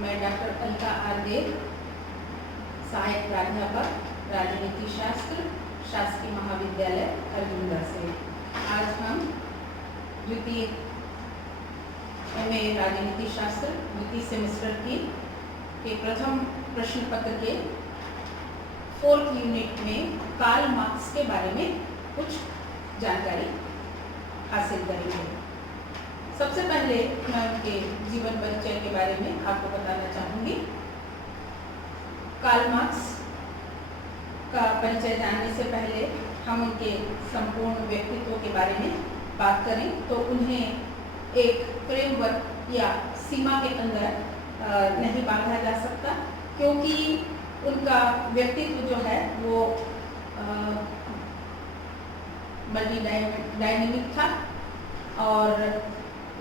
मैं doctor Alka are, सहायक प्राध्यापक राजनीति शास्त्र, शासकीय महाविद्यालय अर्जुनगढ़ से। आज हम द्वितीय MA राजनीति शास्त्र द्वितीय सेमेस्टर के प्रथम प्रश्न पत्र के 4th यूनिट में कार्ल मार्क्स के बारे में कुछ जानकारी हासिल करेंगे। सबसे पहले मैं उनके जीवन परिचय के बारे में आपको बताना चाहूँगी। कार्ल मार्क्स का परिचय जानने से पहले हम उनके संपूर्ण व्यक्तित्व के बारे में बात करें तो उन्हें एक फ्रेमवर्क या सीमा के अंदर नहीं बांधा जा सकता, क्योंकि उनका व्यक्तित्व जो है वो मल्टी डायनेमिक था और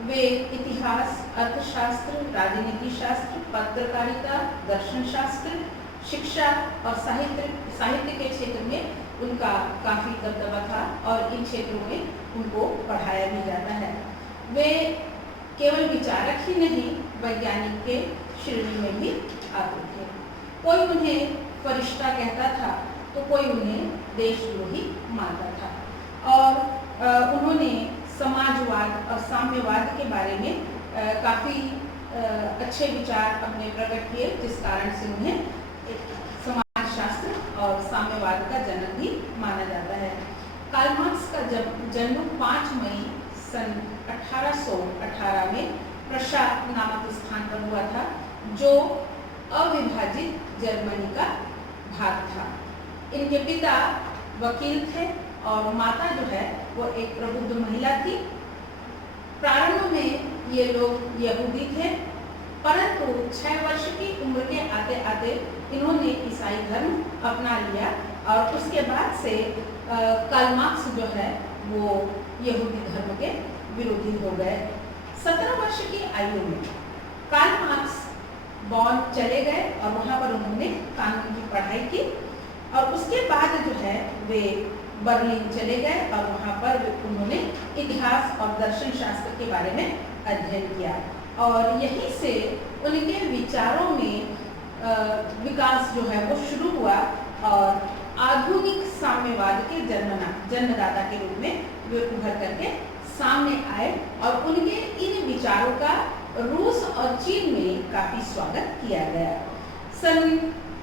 वे इतिहास, अर्थशास्त्र, राजनीति शास्त्र, पत्रकारिता, दर्शन शास्त्र, शिक्षा और साहित्य के क्षेत्र में उनका काफ़ी दबदबा था और इन क्षेत्रों में उनको पढ़ाया भी जाता है। वे केवल विचारक ही नहीं, वैज्ञानिक के श्रेणी में भी आते थे। कोई उन्हें फरिश्ता कहता था तो कोई उन्हें देशद्रोही मानता था और उन्होंने समाजवाद और साम्यवाद के बारे में काफ़ी अच्छे विचार अपने प्रकट किए, जिस कारण से उन्हें समाजशास्त्र और साम्यवाद का जनक भी माना जाता है। कार्ल मार्क्स का जन्म 5 मई सन 1818 में प्रशा नामक स्थान पर हुआ था, जो अविभाजित जर्मनी का भाग था। इनके पिता वकील थे और माता जो है वो एक प्रबुद्ध महिला थी। प्रारंभ में ये लोग यहूदी थे, परंतु 6 वर्ष की उम्र के आते आते इन्होंने ईसाई धर्म अपना लिया और उसके बाद से कार्ल मार्क्स जो है वो यहूदी धर्म के विरोधी हो गए। 17 वर्ष की आयु में कार्ल मार्क्स बॉन चले गए और वहाँ पर उन्होंने कानून की पढ़ाई की और उसके बाद जो है वे बर्लिन चले गए और वहाँ पर उन्होंने इतिहास और दर्शन शास्त्र के बारे में अध्ययन किया और यहीं से उनके विचारों में विकास जो है वो शुरू हुआ और आधुनिक साम्यवाद के जन्मदाता के रूप में वे उभर करके सामने आए और उनके इन विचारों का रूस और चीन में काफ़ी स्वागत किया गया। सन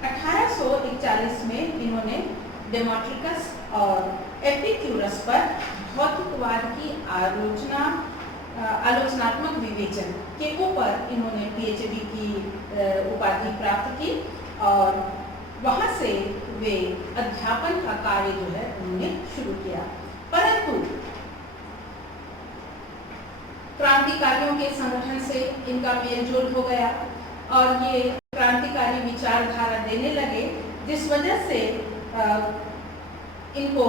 1841 में इन्होंने डेमोक्रिटस और एपिक्यूरस पर भौतिकवाद की आलोचनात्मक विवेचन के ऊपर इन्होंने PhD की उपाधि प्राप्त की और वहाँ से वे अध्यापन का कार्य जो है उन्होंने शुरू किया। परंतु क्रांतिकारियों के संगठन से इनका मेलजोल हो गया और ये क्रांतिकारी विचारधारा देने लगे, जिस वजह से इनको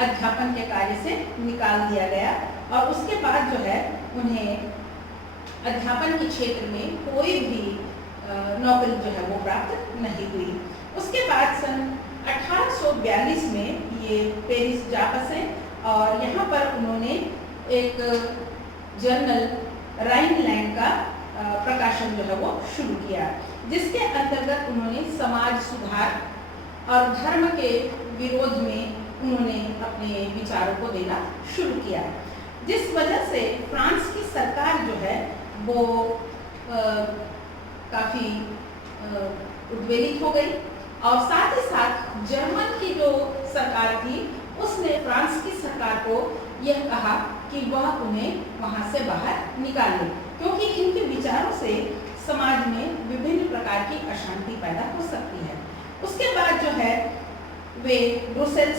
अध्यापन के कार्य से निकाल दिया गया और उसके बाद जो है उन्हें अध्यापन के क्षेत्र में कोई भी नौकरी जो है वो प्राप्त नहीं हुई। उसके बाद सन 1842 में ये पेरिस जा बसे और यहाँ पर उन्होंने एक जर्नल राइनलैंड का प्रकाशन जो है वो शुरू किया, जिसके अंतर्गत उन्होंने समाज सुधार और धर्म के विरोध में उन्होंने अपने विचारों को देना शुरू किया, जिस वजह से फ्रांस की सरकार जो है वो काफ़ी उद्वेलित हो गई और साथ ही साथ जर्मन की जो सरकार थी उसने फ्रांस की सरकार को यह कहा कि वह उन्हें वहाँ से बाहर निकाले, क्योंकि इनके विचारों से समाज में विभिन्न प्रकार की अशांति पैदा हो सकती है। उसके बाद जो है वे ब्रुसेल्स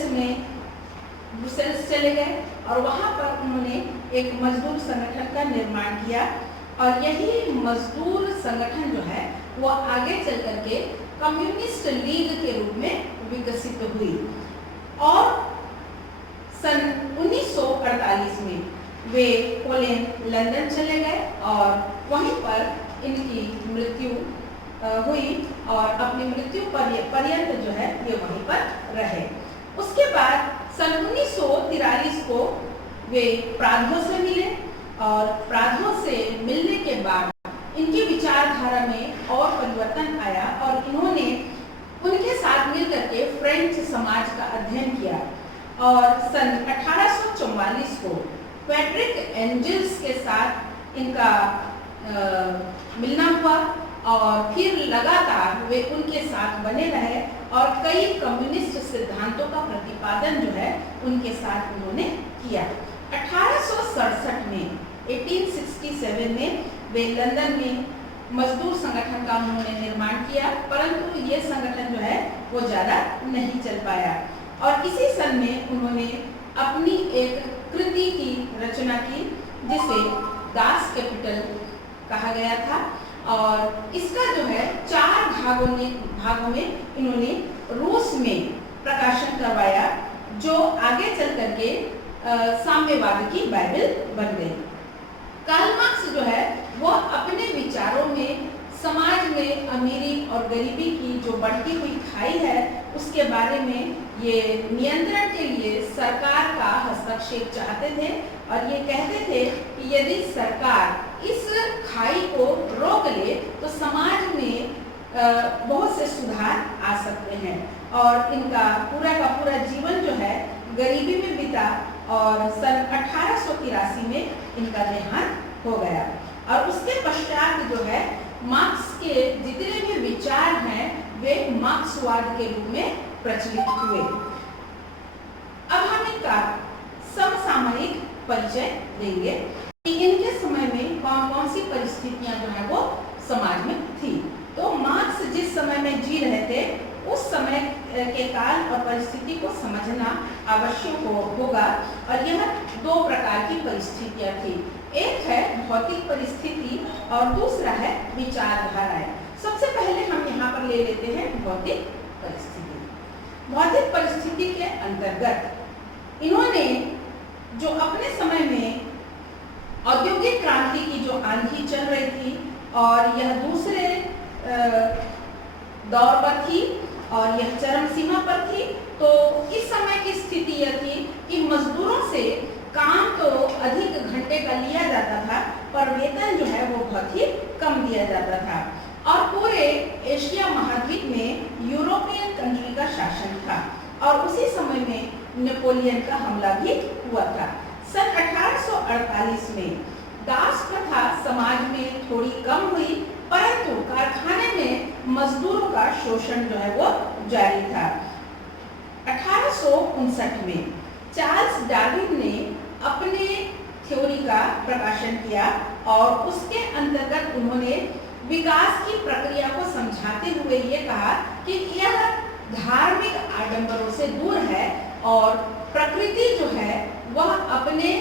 चले गए और वहाँ पर उन्होंने एक मजदूर संगठन का निर्माण किया और यही मजदूर संगठन जो है वो आगे चल करके कम्युनिस्ट लीग के रूप में विकसित हुई और सन 1948 में वे पोलैंड लंदन चले गए और वहीं पर इनकी मृत्यु हुई और अपनी मृत्यु पर्यंत जो है ये वहीं पर रहे। उसके बाद सन 1943 को वे प्राधो से मिले और प्राधो से मिलने के बाद इनकी विचारधारा में और परिवर्तन आया और इन्होंने उनके साथ मिलकर के फ्रेंच समाज का अध्ययन किया और सन 1844 को फ्रेडरिक एंजल्स के साथ इनका मिलना हुआ और फिर लगातार वे उनके साथ बने रहे और कई कम्युनिस्ट सिद्धांतों का प्रतिपादन जो है उनके साथ उन्होंने किया। 1867 में 1867 में वे लंदन में मजदूर संगठन का उन्होंने निर्माण किया, परंतु ये संगठन जो है वो ज़्यादा नहीं चल पाया और इसी सन में उन्होंने अपनी एक कृति की रचना की जिसे दास कैपिटल कहा गया था और इसका जो है 4 भागों में इन्होंने रूस में प्रकाशन करवाया जो आगे चल करके साम्यवाद की बाइबल बन गई। कार्ल मार्क्स जो है वो अपने विचारों में समाज में अमीरी और गरीबी की जो बढ़ती हुई खाई है उसके बारे में ये नियंत्रण के लिए सरकार का हस्तक्षेप चाहते थे और ये कहते थे कि यदि सरकार इस खाई को रोक ले तो समाज में बहुत से सुधार आ सकते हैं और इनका पूरा जीवन जो है गरीबी में बीता और सन 1883 में इनका देहांत हो गया और उसके पश्चात जो है मार्क्स के जितने भी विचार हैं वे मार्क्सवाद के रूप में प्रचलित हुए। अब हम इनका समसामयिक परिचय देंगे कि इनके समय में कौन कौन सी परिस्थितियां जो है वो समाज में थी। तो मार्क्स जिस समय में जी रहे थे उस समय के काल और परिस्थिति को समझना आवश्यक होगा और यह 2 प्रकार की परिस्थितियां थी। एक है भौतिक परिस्थिति और दूसरा है विचारधाराएं। सबसे पहले हम यहाँ पर ले लेते हैं भौतिक परिस्थिति। भौतिक परिस्थिति के अंतर्गत इन्होंने जो अपने समय में औद्योगिक क्रांति की जो आंधी चल रही थी और यह दूसरे दौर पर थी और यह चरम सीमा पर थी, तो इस समय की स्थिति यह थी कि मजदूरों से काम तो अधिक घंटे का लिया जाता था पर वेतन जो है वो बहुत ही कम दिया जाता था और पूरे एशिया महाद्वीप में यूरोपियन कंट्री का शासन था और उसी समय में नेपोलियन का हमला भी हुआ था। सन 1848 में दास प्रथा समाज में थोड़ी कम हुई परंतु कारखाने में मजदूरों का शोषण जो है वो जारी था। 1859 में चार्ल्स डार्विन ने अपने थ्योरी का प्रकाशन किया और उसके अंतर्गत उन्होंने विकास की प्रक्रिया को समझाते हुए ये कहा कि यह धार्मिक आडंबरों से दूर है और प्रकृति जो है वह अपने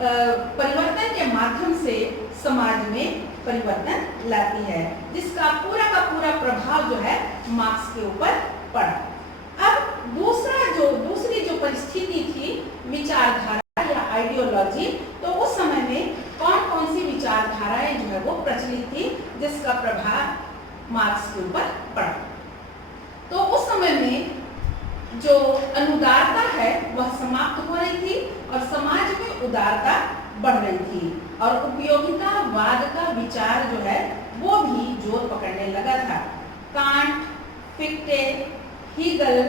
परिवर्तन के माध्यम से समाज में परिवर्तन लाती है, जिसका पूरा का पूरा प्रभाव जो है मार्क्स के ऊपर पड़ा। अब दूसरी जो परिस्थिति थी विचारधारा या आइडियोलॉजी, तो उस समय में कौन कौन सी विचारधाराएं जो है वो प्रचलित थी जिसका प्रभाव मार्क्स के ऊपर पड़ा। तो उस समय में जो अनुदारता है वह समाप्त हो रही थी और समाज में उदारता बढ़ रही थी और उपयोगितावाद का विचार जो है वो भी जोर पकड़ने लगा था। कांट, फिक्टे, हीगल,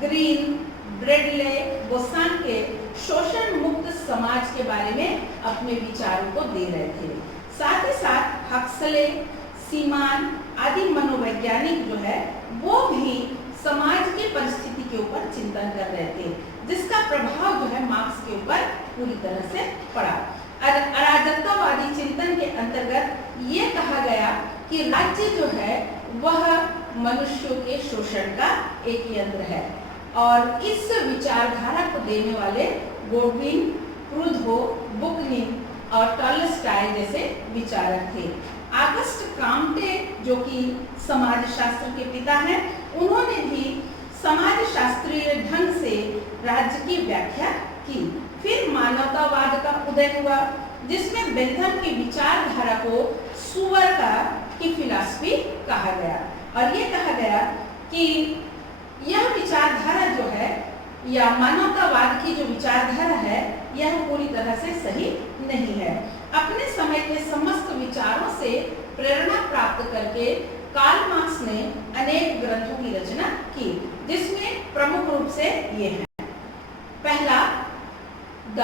ग्रीन, ब्रेडले, बोसांके शोषण मुक्त समाज के बारे में अपने विचारों को दे रहे थे। साथ ही साथ हक्सले, सीमान आदि मनोवैज्ञानिक जो है वो भी समाज की परिस्थिति के ऊपर चिंतन कर रहे थे, जिसका प्रभाव जो है मार्क्स के ऊपर पूरी तरह से पड़ा। अराजकतावादी चिंतन के अंतर्गत ये कहा गया कि राज्य जो है वह मनुष्यों के शोषण का एक यंत्र है और इस विचारधारा को देने वाले गोडविन, क्रूथो, बुकलिन और टॉलस्टॉय जैसे विचारक थे। ऑगस्ट काम्टे जो कि समाजशास्त्र के पिता हैं, उन्होंने भी समाजशास्त्रीय ढंग से राज्य की व्याख्या की। फिर मानवतावाद का उदय हुआ जिसमें बेंथम की विचारधारा को सुअर की फिलॉसफी कहा गया और ये कहा गया कि यह विचारधारा जो है या मानवतावाद की जो विचारधारा है यह पूरी तरह से सही नहीं है। अपने समय के समस्त विचारों से प्रेरणा प्राप्त करके कार्ल मार्क्स ने अनेक ग्रंथों की रचना की, जिसमें प्रमुख रूप से ये हैं। पहला, द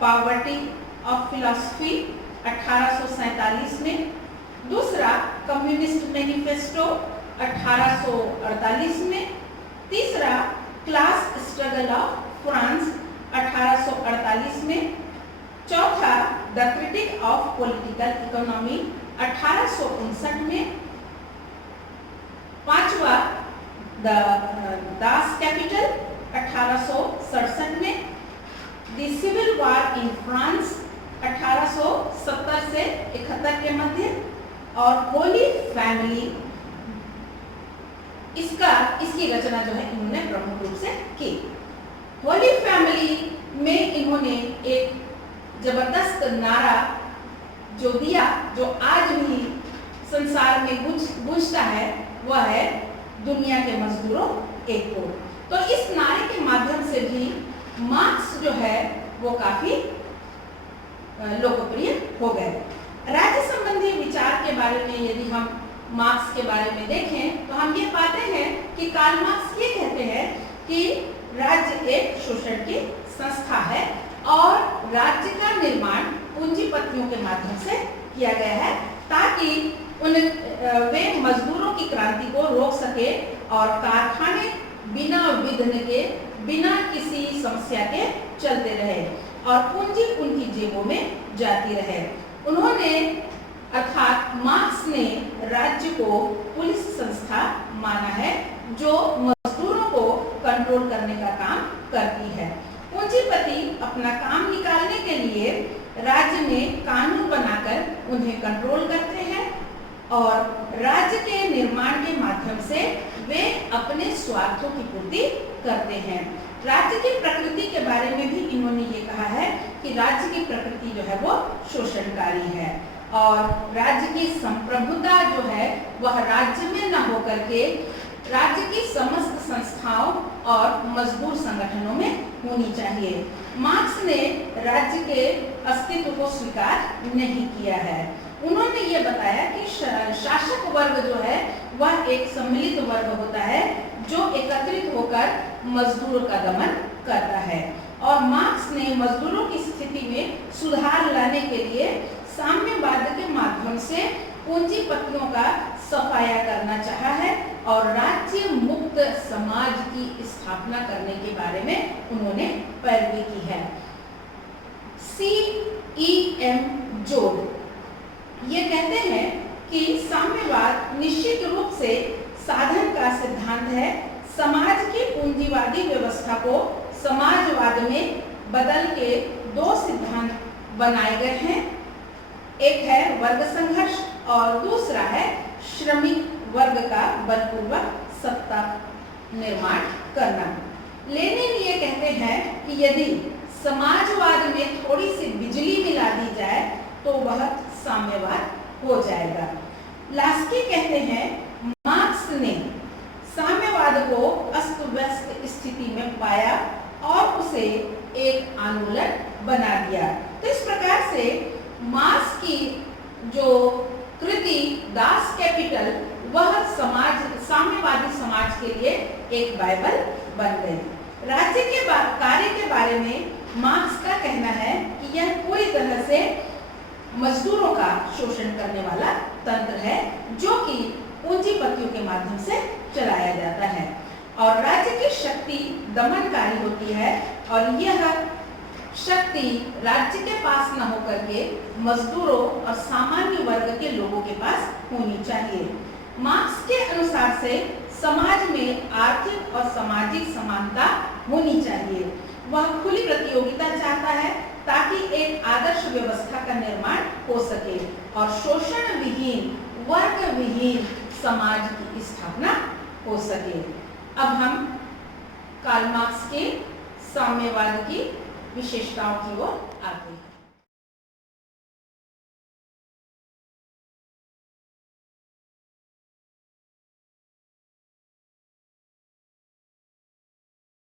पॉवर्टी ऑफ फिलॉसफी 1847 में। दूसरा, कम्युनिस्ट मैनिफेस्टो 1848 में। तीसरा, क्लास स्ट्रगल ऑफ फ्रांस 1848 में। चौथा, the critique of political economy 1859 में। पांचवा, द दास कैपिटल 1867 में। The civil war in France 1870 से 71 के मध्य। और होली फैमिली, इसकी रचना जो है इन्होंने प्रमुख रूप से की। होली फैमिली में इन्होंने एक जबरदस्त नारा जो दिया, जो आज भी संसार में गूंजता है, वह है दुनिया के मजदूरों एक हो। तो इस नारे के माध्यम से भी मार्क्स जो है वो काफी लोकप्रिय हो गए। राज्य संबंधी विचार के बारे में यदि हम मार्क्स के बारे में देखें तो हम ये पाते हैं कि कार्ल मार्क्स ये कहते हैं कि राज्य एक शोषण की संस्था है और राज्य का निर्माण पूंजीपतियों के माध्यम से किया गया है, ताकि वे मजदूरों की क्रांति को रोक सके और कारखाने बिना विघ्न के, बिना किसी समस्या के चलते रहे और पूंजी उनकी जेबों में जाती रहे। उन्होंने अर्थात मार्क्स ने राज्य को पुलिस संस्था माना है जो मजदूरों को कंट्रोल करने का काम करती है। पूंजीपति अपना काम निकालने के लिए राज्य में कानून बनाकर उन्हें कंट्रोल करते हैं और राज्य के निर्माण के माध्यम से वे अपने स्वार्थों की पूर्ति करते हैं। राज्य की प्रकृति के बारे में भी इन्होंने ये कहा है कि राज्य की प्रकृति जो है वो शोषणकारी है और राज्य की संप्रभुता जो है वह राज्य में न होकर के राज्य की समस्त संस्थाओं और मजबूर संगठनों में होनी चाहिए। मार्क्स ने राज्य के अस्तित्व को स्वीकार नहीं किया है। उन्होंने ये बताया कि शासक वर्ग जो है वह एक सम्मिलित वर्ग होता है जो एकत्रित होकर मजदूरों का दमन करता है और मार्क्स ने मजदूरों की स्थिति में सुधार लाने के लिए साम्यवाद के माध्यम से पूंजीपतियों का सफाया करना चाहा है और राज्य मुक्त समाज की स्थापना करने के बारे में उन्होंने पैरवी की है। C.E.M. जोड ये कहते हैं कि साम्यवाद निश्चित रूप से साधन का सिद्धांत है। समाज की पूंजीवादी व्यवस्था को समाजवाद में बदल के दो सिद्धांत बनाए गए हैं, एक है वर्ग संघर्ष और दूसरा है श्रमिक वर्ग का बलपूर्वक सत्ता निर्माण करना। लेनिन ये कहते हैं कि यदि समाजवाद में थोड़ी सी बिजली मिला दी जाए तो वह साम्यवाद हो जाएगा। लास्की कहते हैं मार्क्स ने साम्यवाद को अस्त व्यस्त स्थिति में पाया और उसे एक आंदोलन बना दिया। तो इस प्रकार से मार्क्स की जो कृति दास कैपिटल वह साम्यवादी समाज के लिए एक बाइबल बन गई। राज्य के कार्य के बारे में मार्क्स का कहना है कि यह पूरी तरह से मजदूरों का शोषण करने वाला तंत्र है जो कि पूंजीपतियों के माध्यम से चलाया जाता है और राज्य की शक्ति दमनकारी होती है और यह शक्ति राज्य के पास न होकर के मजदूरों और सामान्य वर्ग के लोगों के पास होनी चाहिए। मार्क्स के अनुसार से समाज में आर्थिक और सामाजिक समानता होनी चाहिए। वह खुली प्रतियोगिता चाहता है ताकि एक आदर्श व्यवस्था का निर्माण हो सके और शोषण विहीन, वर्ग विहीन समाज की स्थापना हो सके। अब हम कार्ल मार्क्स के साम्यवाद की विशेषताओं की ओर आते हैं।